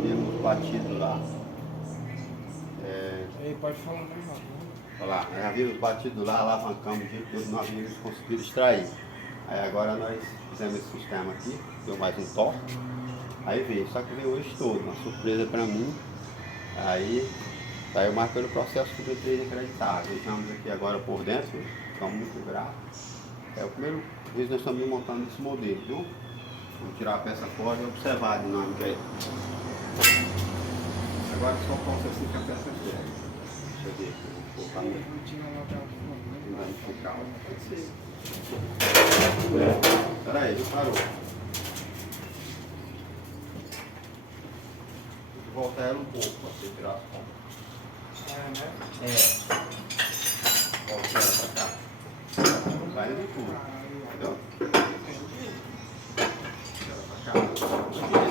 havíamos batido lá. Aí pode falar mais rápido, né? Olha lá, nós havíamos batido lá, alavancamos o dia todo, não havíamos conseguido extrair. Aí agora nós fizemos esse sistema aqui, deu mais um toque. Aí veio, só que veio hoje todo, uma surpresa para mim. Aí saiu mais pelo processo que eu entrei inacreditável. Estamos aqui agora por dentro, estamos muito gratos. É o primeiro vez que nós estamos montando esse modelo, viu? Vamos tirar a peça fora e observar a dinâmica aí. Agora só falta assim que a peça chega. Deixa eu ver aqui, vou colocar no identificar. Espera aí, parou. Vou voltar ela um pouco para você tirar as pontas. né? Volta ela para cá. Vai indo tudo. Entendeu? Ela para cá.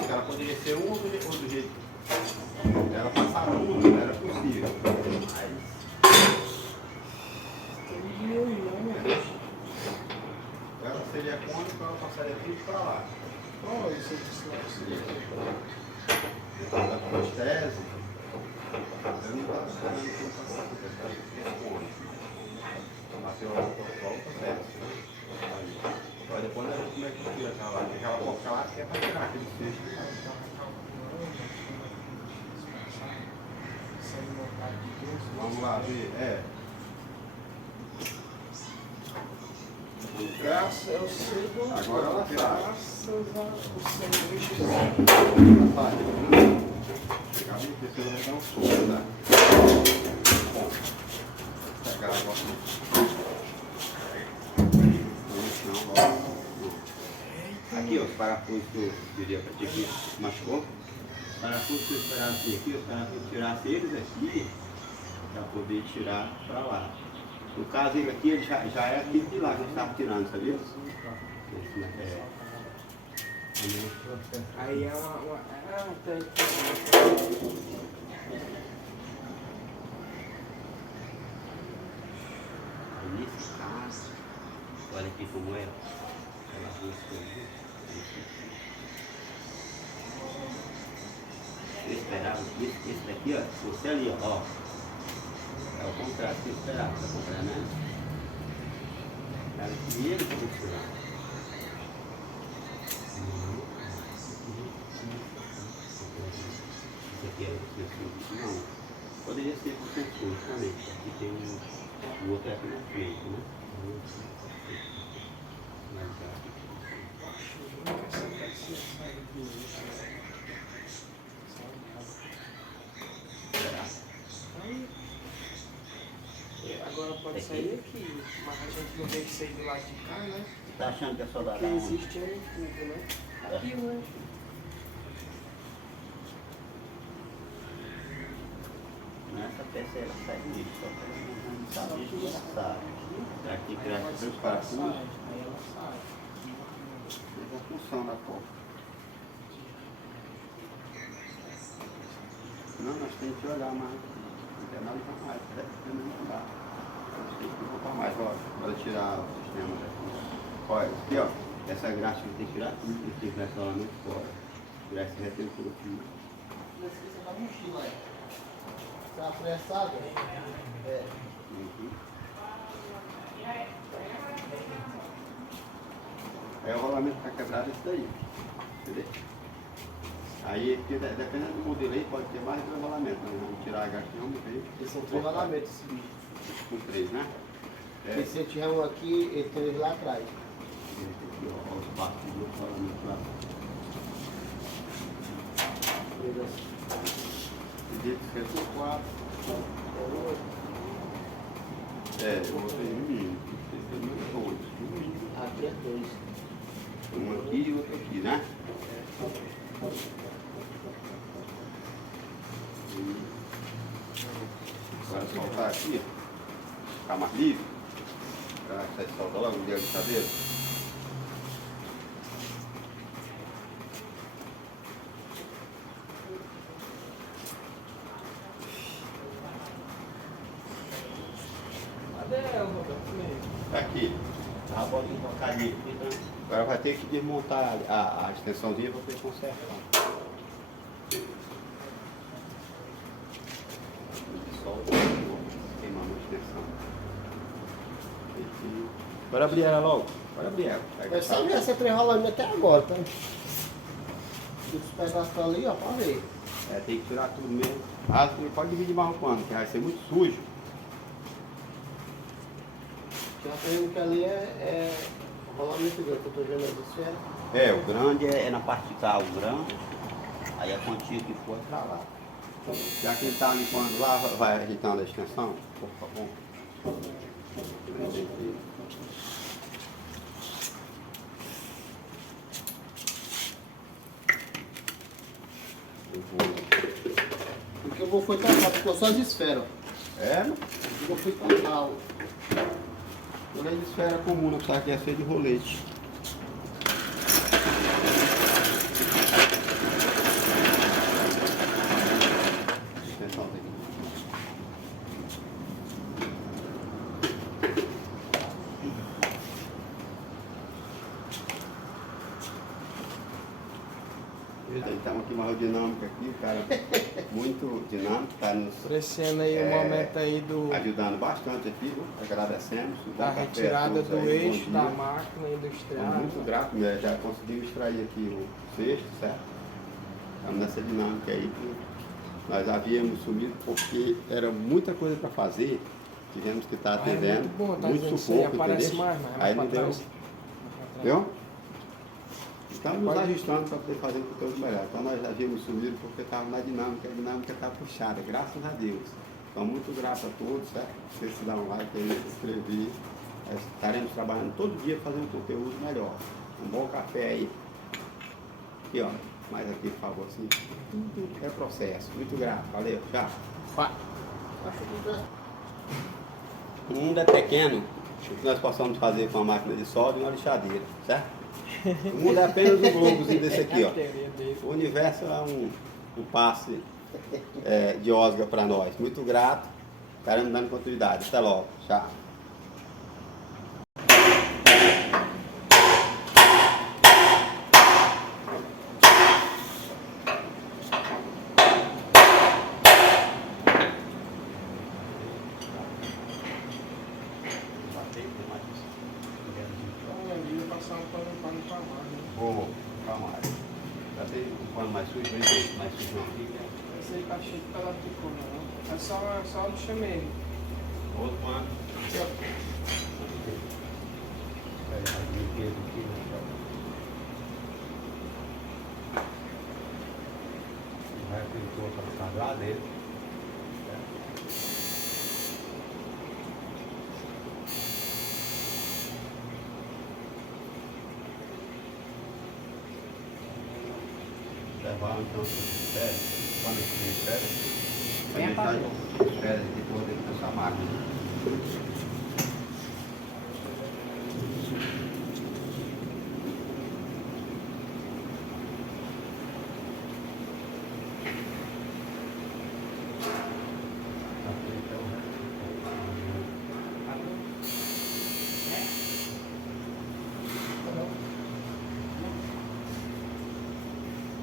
Ela poderia ser um ou do jeito. Ela passava uma, não era possível. Mas. Ela seria cônica, ela passaria tudo para lá. Olha isso aqui, Da prostese, eu não estava esperando que eu passasse por essa cônica. Bateu lá para o processo. Aí depois nós vamos como é que tira aquela lá. Aquela boca lá que é para tirar aquele fecho. Vamos lá ver, Graças ao Senhor. Agora ela sai. Graças ao Senhor Jesus. Sai. Pegar ali, porque você vai dar um soco, tá? Pegar a boca. Aqui, ó, os parafusos que eu diria para ti que machucou. Os parafusos que eu esperasse aqui, os parafusos tirasse eles aqui para poder tirar para lá. No caso, ele aqui ele já é aquele de lá que a gente estava tirando, sabia? Aí é uma... Ah, tá. Nesse caso, olha aqui como é. Ela busca. Eu esperava que esse daqui, ó, fosse ali, ó. É o contrário que eu esperava, tá compreendendo? Era que ele funcionava. Isso aqui era o sensor. Não, poderia ser o sensor também. Aqui tem o outro aqui na frente, né? Agora pode sair aqui, mas a gente não tem que sair do lado de cá, né? Tá achando que é só dar Porque existe um tubo, né? Aqui, né? Nessa peça ela sai disso, só para não saber que ela sai. Aqui cresce os parafusos. Aí ela sai. Fez a função da porta. Não, nós temos que olhar mais. Não tem nada para mais, não dá. Nós temos que voltar mais, ó. Para tirar o sistema daqui. Olha, aqui ó, essa graxa tem que tirar tudo, tem que tirar esse elemento fora. Tirar esse retentor por aqui. Mas você tá mochila aí. Tá apressado? É. É o rolamento que está quebrado, é isso daí. Entendeu? Aí, dependendo do modelo aí, pode ter mais de 2 rolamentos. Nós vamos tirar a gatinha, vamos ver. Eles são 3 rolamentos esse bicho. Com 3, né? Porque se eu tiver um aqui, ele tem lá atrás. Aqui, ó, os passos do rolamento lá. Dentro que é 4. É, eu botei um mínimo. Esse é muito bom. Aqui é 2. Um aqui e outro aqui, né? Agora soltar aqui, ficar mais livre. Você solta logo o dedo de cabeça. Aqui. A bola de tocar ali. Agora vai ter que desmontar a extensãozinha para poder consertar. solta, queimando a extensão. Bora abrir ela logo. Bora abrir ela. Mas só ver essa trem-rolando até agora, tá? Os pedaços ali, ó, pra ver. É, tem que tirar tudo mesmo. Ah, você não pode dividir mais um pano, que vai ser muito sujo. Já tá vendo que ali é rolamento grande, que eu tô vendo as esferas. É, o grande é na parte de cá, o grande. Aí a quantia que for é pra lá. Já que ele tá limpando lá, vai ajeitando a extensão, por favor. O que eu vou foi tampar, ficou só as esferas. É, O que eu fui tampar, ó. toda de esfera comum, não sabe que é ser de rolete. Extensão aqui. Estamos aqui uma aerodinâmica aqui, o cara muito dinâmico, está nos Crescendo aí o momento aí ajudando bastante aqui, viu? Agradecemos. da retirada do eixo da máquina industrial. Estamos muito gratos, né? Já conseguimos extrair aqui o sexto, certo? Estamos nessa dinâmica aí que nós havíamos sumido porque era muita coisa para fazer, tivemos que estar atendendo, muito bom, tá muito dizendo sufoco, isso aí, aparece entendeu? mais, mas Aí pra não deu. trás. Viu? Estamos nos Pode ir. ajustando para poder fazer o conteúdo melhor. Então nós havíamos sumido porque estávamos na dinâmica, a dinâmica está puxada, graças a Deus. Então muito grato a todos, certo? Vocês se dão um like aí, se inscrever. Nós estaremos trabalhando todo dia fazendo um conteúdo melhor. Um bom café aí. Aqui ó, mais aqui por favor, assim. Tudo é processo. Muito grato, valeu, tchau. O mundo é pequeno, o que nós possamos fazer com a máquina de solda e uma lixadeira, certo? O mundo é apenas um globozinho desse aqui, ó. O universo é um passe de Oscar para nós. Muito grato. Estaremos dando continuidade. Até logo. Tchau. Vou, calma aí. Já tem um pano mais sujo, mais sujo aqui. Esse aí tá cheio de pedaço de cor, não. É só o lixo mesmo. Outro pano. Vai pintou para ficar lá dentro. Levar então as férias, quando a gente tem férias, a gente faz férias de poder dessa máquina.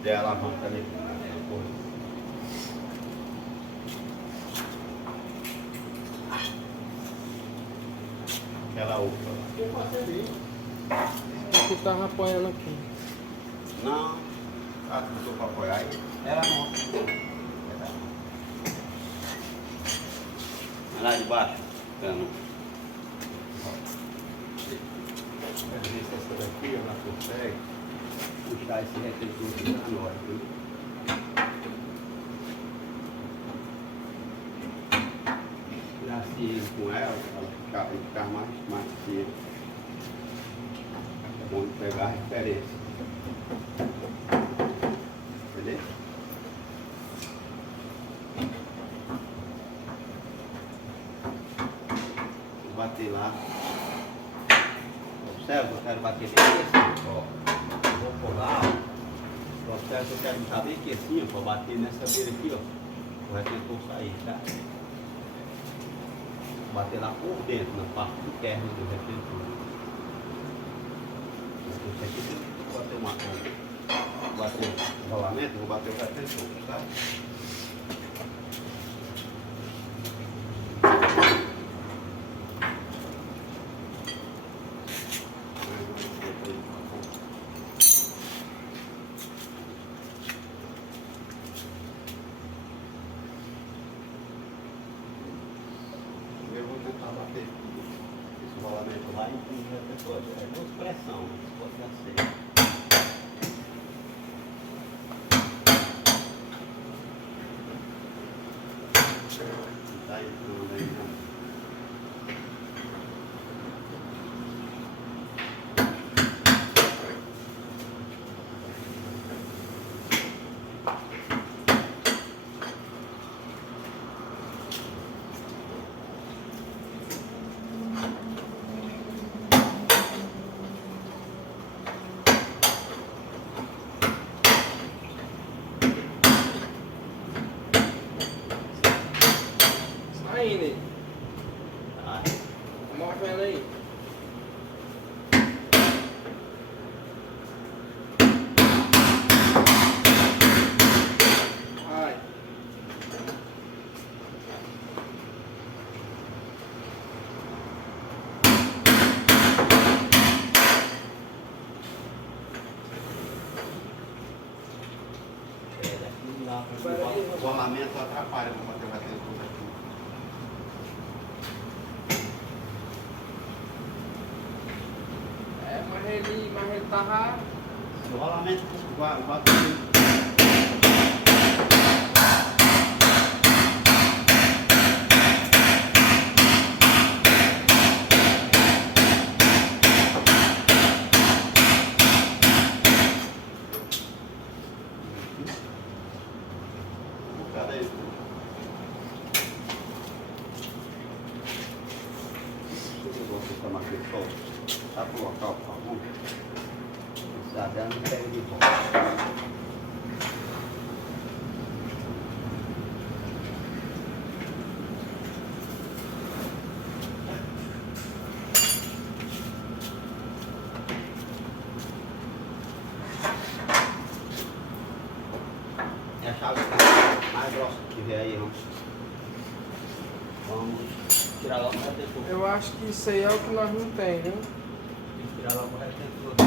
E a alavanca ali. Aquela outra lá. Aqui tava apoiando aqui. Não, botou para apoiar aí. Ela não. Vai lá de baixo. Não. Essa daqui, ela consegue puxar esse retentor aqui na hora, viu? Tirar assim com ela ficar mais fina. É bom de pegar a referência. Beleza? Vou bater lá. Observa, eu quero bater bem assim, ó. Vou pular, ó. Observa, eu quero botar bem aqui assim, ó, para bater nessa beira aqui, ó. O retentor sair, tá? Bater lá por dentro, na parte interna do retentor. Isso aqui, vou bater o rolamento, vou bater o retentor, tá? instalação. Pode ser. Tá entrando aí, não. Saindo aí. Tá. Movendo aí. Vai. Daqui não dá pra o rolamento atrapalha para bater tudo aqui. É, mas ele tava. Se o rolamento bater. Cadê isso? Eu vou tomar aqui o sol. Tá pro local, por favor? Precisar dela, não pega de volta. É a chave mais grossa que tiver aí, vamos tirar logo o retentor. Eu acho que isso aí é o que nós não tem, né? Tem que tirar logo o retentor.